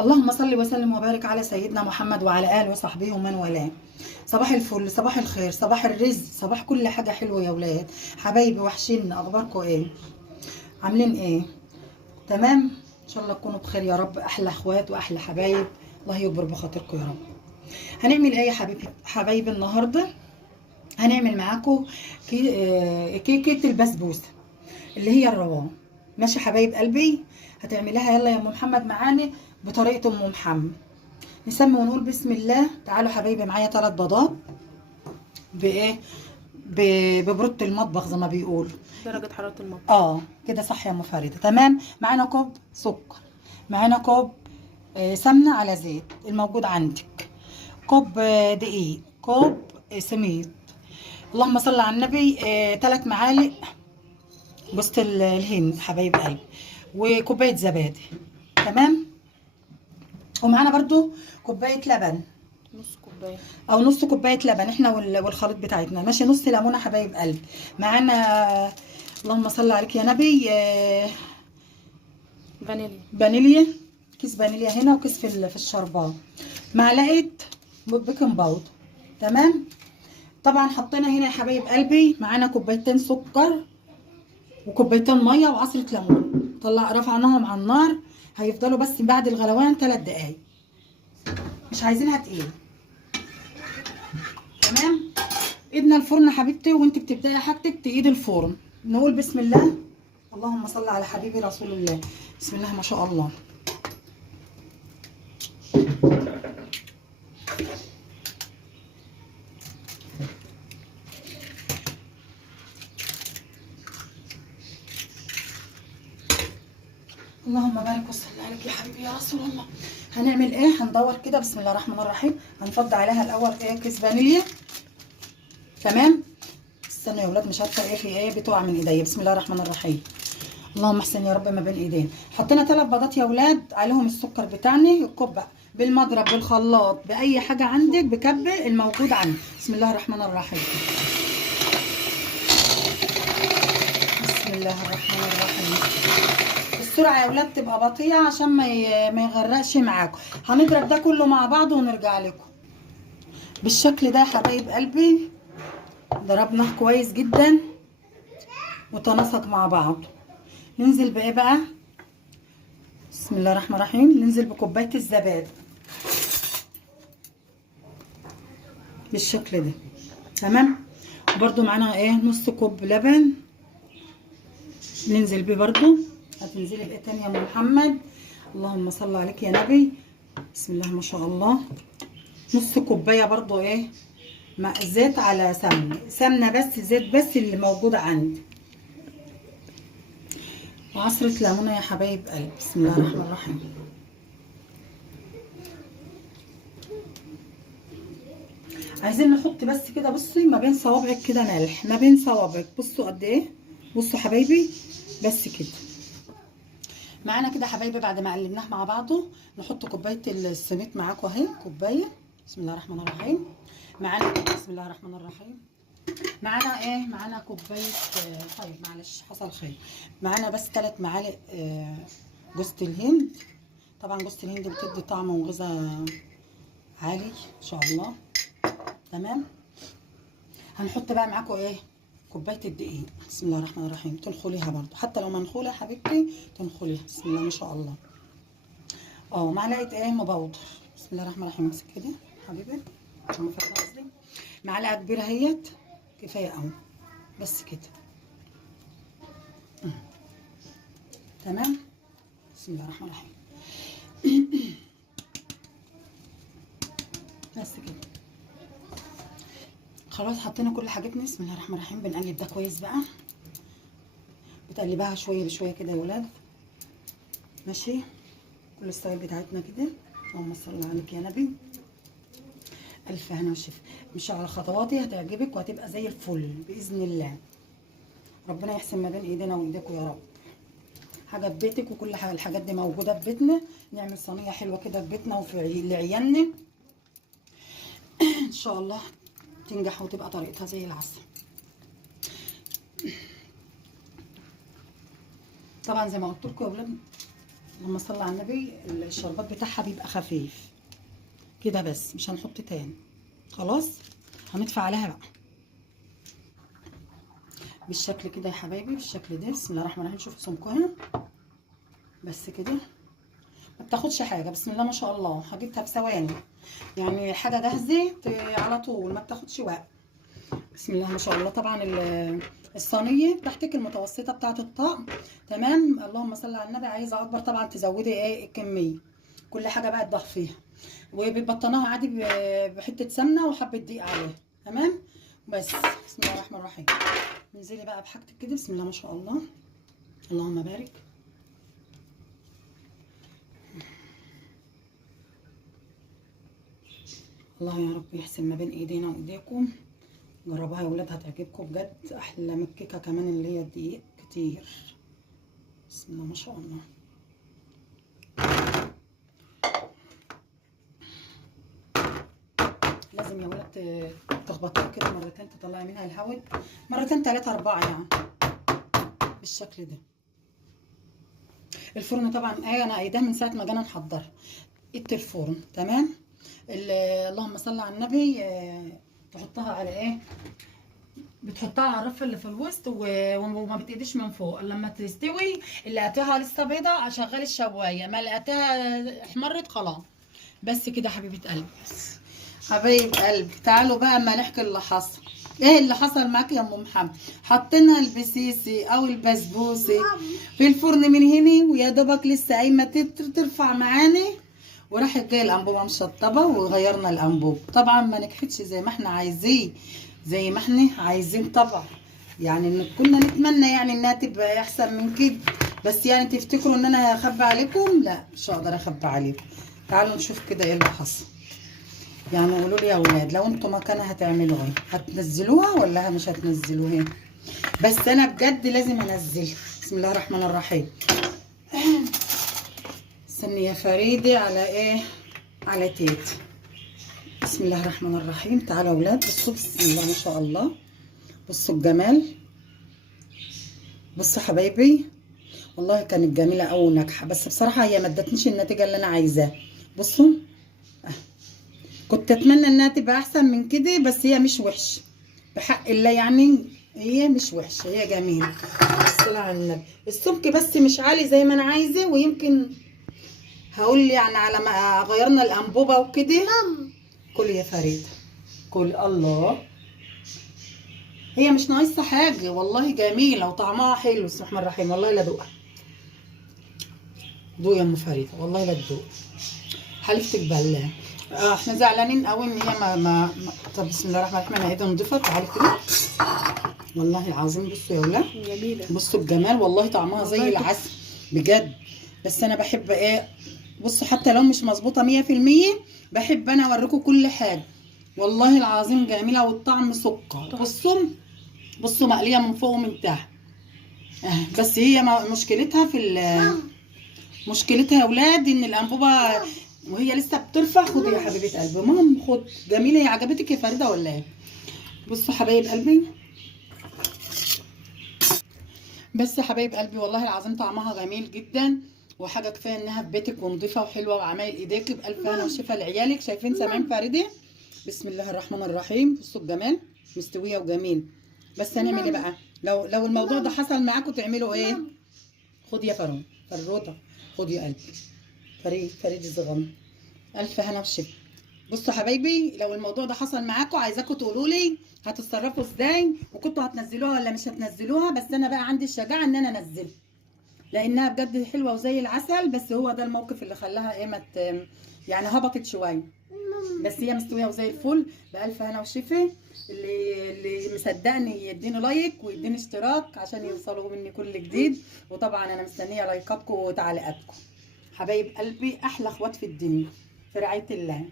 اللهم صل وسلم وبارك على سيدنا محمد وعلى اله وصحبه ومن والاه. صباح الفل، صباح الخير، صباح الرزق، صباح كل حاجه حلوه يا ولاد. حبايبي وحشين، اخباركم ايه؟ عاملين ايه؟ تمام ان شاء الله تكونوا بخير يا رب. احلى اخوات واحلى حبايب، الله يكبر بخاطركم يا رب. هنعمل ايه يا حبايبي النهارده؟ هنعمل معاكم كيكه البسبوسه اللي هي الروان. ماشي حبايب قلبي؟ هتعملها يلا يا ام محمد معانا بطريقه ام محمد. نسمي ونقول بسم الله. تعالوا حبايبي معايا 3 بيضات بايه، ببرودة المطبخ زي ما بيقولوا. درجة حرارة المطبخ. كده صح يا ام فريده. تمام. معانا كوب سكر، معانا كوب سمنه على زيت الموجود عندك، كوب دقيق، كوب سميد، اللهم صل على النبي، 3 معالق جوز الهند حبايب قلبي، وكوبايه زبادي. تمام. ومعانا برضو كوبايه لبن نص كوباية او نص كوبايه لبن احنا والخليط بتاعتنا. ماشي. نص ليمونه حبايب قلبي. معانا اللهم صل عليك يا نبي، فانيليا. فانيليا، كيس فانيليا هنا وكيس في الشربات. معلقه بيكنج باودر. تمام. طبعا حطينا هنا يا حبايب قلبي معانا كوبايتين سكر وكوبايتين ميه وعصره ليمون. رفعناهم على النار، هيفضلوا بس بعد الغلوان 3 دقايق، مش عايزينها تقيله. تمام. ايدنا الفرن حبيبتي، وانت بتبداي حاجتك تقيد الفرن. نقول بسم الله. اللهم صل على حبيبي رسول الله. بسم الله ما شاء الله. اللهم بارك وصل عليك يا حبيبي يا رسول الله. هنعمل ايه؟ هندور كده. بسم الله الرحمن الرحيم. هنفضي عليها الاول كيس فانيليا. تمام. استنوا يا ولاد، مش عارفه في ايه بتقع من ايديا. بسم الله الرحمن الرحيم. اللهم احسن يا رب ما بين ايدينا. حطينا 3 بيضات يا ولاد، عليهم السكر بتاعنا الكوب بالمضرب بالخلاط باي حاجه عندك بكب الموجود عندك. بسم الله الرحمن الرحيم. بسم الله الرحمن الرحيم. السرعه يا ولاد تبقى بطيئه عشان ما يغرقش معاكم. هنضرب ده كله مع بعض ونرجع لكم بالشكل ده يا حبايب قلبي. ضربناه كويس جدا وتناسق مع بعض. ننزل بايه بقى؟ بسم الله الرحمن الرحيم. ننزل بكوبايه الزبادي بالشكل ده. تمام. وبرده معانا نص كوب لبن ننزل بيه برده. هتنزلي بايه تاني يا ام محمد؟ اللهم صل عليك يا نبي. بسم الله ما شاء الله. نص كوبايه برده زيت على سمنه بس، زيت بس اللي موجود عندي، وعصره ليمونه يا حبايب قلبي. بسم الله الرحمن الرحيم. عايزين نحط بس كده، بصي ما بين صوابعك كده ملح، ما بين صوابعك. بصوا قد ايه، بصوا حبايبي بس كده. معانا كده حبايبي بعد ما قلبناه مع بعضه نحط كوبايه السميد معاكم اهي، كوبايه. بسم الله الرحمن الرحيم. معانا بسم الله الرحمن الرحيم. معانا معانا كوبايه طيب معلش حصل خير. معانا بس 3 معالق جوز الهند. طبعا جوز الهند بتدي طعم وغذاء عالي ان شاء الله. تمام. هنحط بقى معاكم كوبايه الدقيق. بسم الله الرحمن الرحيم. تنخليها برضو حتى لو منخوله يا حبيبتي تنخليها. بسم الله ما شاء الله. معلقه مبودر. بسم الله الرحمن الرحيم. امسك كده حبيبي عشان قصدي. معلقه كبيره اهيت كفايه قوي بس كده. تمام. بسم الله الرحمن الرحيم. بس كده خلاص. حطينا كل حاجتنا. بسم الله الرحمن الرحيم. بنقلب ده كويس بقى. بتقلبها شويه بشويه كده يا ولاد. ماشي. كل السوائل بتاعتنا كده. اللهم صل عليك يا نبي. الف هنا وشفا. مشي على خطواتي هتعجبك وهتبقى زي الفل باذن الله. ربنا يحسن ما بين ايدينا وايديكم يا رب. حاجه في بيتك، وكل حاجه الحاجات دي موجوده في بيتنا. نعمل صينيه حلوه كده في بيتنا وفي لعيالنا ان شاء الله تنجح وتبقى طريقتها زي العسل. طبعا زي ما قلت لكم يا ولاد اللهم صل على النبي. الشربات بتاعها بيبقى خفيف كده بس، مش هنحط تاني. خلاص هندفع عليها بقى بالشكل كده يا حبايبي، بالشكل ده. بسم الله الرحمن الرحيم. شوفوا سمكها بس كده، ما بتاخدش حاجه. بسم الله ما شاء الله، هجيبها في ثواني يعني، حاجه جاهزه على طول، ما بتاخدش وقت. بسم الله ما شاء الله. طبعا الصينيه بتاعتك المتوسطه بتاعه الطقم، تمام. اللهم صل على النبي. عايزه اكبر طبعا تزودي ايه الكميه، كل حاجه بقى تضاف وبتبطناها عادي بحته سمنه وحبه دقيق عليها، تمام. بس بسم الله الرحمن الرحيم. انزلي بقى بحاجتك كده. بسم الله ما شاء الله، اللهم بارك. الله يا رب يحسن ما بين ايدينا وايديكم. جربوها يا ولاد هتعجبكم بجد، احلى من الكيكه كمان اللي هي الدقيق كتير. بسم الله ما شاء الله. لازم يا ولاد تخبطيها كده مرتين، تطلعي منها الهواء مرتين 3 4 يعني بالشكل ده. الفرن طبعا انا قايداه من ساعه ما جينا نحضرها. الفرن تمام. اللهم صل على النبي. تحطها على ايه؟ بتحطها على الرف اللي في الوسط وما بتقديش من فوق لما تستوي. اللي لقيتها لسه بيضه اشغل الشوايه، ما لقيتها احمرت خلاص. بس كده حبيبه قلبي. بس حبايب قلبي تعالوا بقى اما نحكي اللي حصل. ايه اللي حصل معاك يا ام محمد؟ حطينا البسيسي او البسبوسي في الفرن من هنا، ويا دوبك لسه قايمه ترفع معانا، وراحت جايه الانبوبه مشطبه، وغيرنا الانبوب. طبعا ما نجحتش زي ما احنا عايزين، زي ما احنا عايزين طبعا. يعني ان كنا نتمنى يعني انها تبقى احسن من كده، بس يعني تفتكروا ان انا هخبي عليكم؟ لا مش هقدر اخبي عليكم. تعالوا نشوف كده ايه اللي حصل. يعني قولوا لي يا اولاد، لو انتوا مكانها هتعملوا ايه؟ هتنزلوها ولا مش هتنزلوها؟ بس انا بجد لازم انزلها. بسم الله الرحمن الرحيم. استني يا فريدي على ايه؟ على تيتي. بسم الله الرحمن الرحيم. تعالوا يا اولاد بصوا، بسم الله ما شاء الله. بصوا الجمال، بصوا حبايبي، والله كانت جميله قوي وناجحه، بس بصراحه هي ما ادتنيش النتيجه اللي انا عايزاها. بصوا كنت اتمنى انها تبقى احسن من كده، بس هي مش وحشه بحق الله يعني، هي مش وحشه، هي جميله. الصلاه على النبي. السمك بس مش عالي زي ما انا عايزه، ويمكن هقول يعني على ما غيرنا الانبوبه وكده. كل يا فريده كل. الله، هي مش ناقصه حاجه والله، جميله وطعمها حلو. بسم الله الرحمن الرحيم. والله لا دوقها. دوق يا ام فريده، والله لا تدوق، حلفتك بالله. احنا زعلانين قوي ان هي طب بسم الله الرحمن الرحيم. انا ايدي نضيفه. تعالي كده والله العظيم. بصوا يا ولاد جميله، بصوا الجمال، والله طعمها زي والله العسل بجد. بس انا بحب ايه، بصوا حتى لو مش مظبوطه 100% بحب انا اوريكم كل حاجه. والله العظيم جميله، والطعم سكر. بصوا بصوا مقليه من فوق ومن تحت. بس هي مشكلتها مشكلتها يا ولاد ان الانبوبه وهي لسه بترفع. خدي يا حبيبه قلبي مام، خد. جميله. هي عجبتك يا فريده ولا ايه؟ بصوا حبايب قلبي، بس يا حبايب قلبي والله العظيم طعمها جميل جدا، وحاجه كفايه انها في بيتك ونضيفه وحلوه وعمايل ايديك بالف هنا وشفا لعيالك. شايفين سامعين فريده؟ بسم الله الرحمن الرحيم. بصوا الجمال، مستويه وجميل. بس هنعمل ايه بقى لو الموضوع ده حصل معاكم؟ تعملوا ايه؟ خد يا فروده، خد يا قلبي. فريد الصغنن، الف هنا وشفا. بصوا حبايبي، لو الموضوع ده حصل معاكم عايزاكم تقولوا لي هتتصرفوا ازاي، وكنتوا هتنزلوها ولا مش هتنزلوها. بس انا بقى عندي الشجاعه ان انا انزلها، لانها بجد حلوه وزي العسل. بس هو ده الموقف اللي خلاها ايه يعني هبطت شويه، بس هي مستويه وزي الفل. بالف هنا وشفا. اللي مصدقني يديني لايك ويديني اشتراك عشان يوصلوا مني كل جديد. وطبعا انا مستنيه لايكاتكم وتعليقاتكم. حبايب قلبي، احلى اخوات في الدنيا في رعايه الله.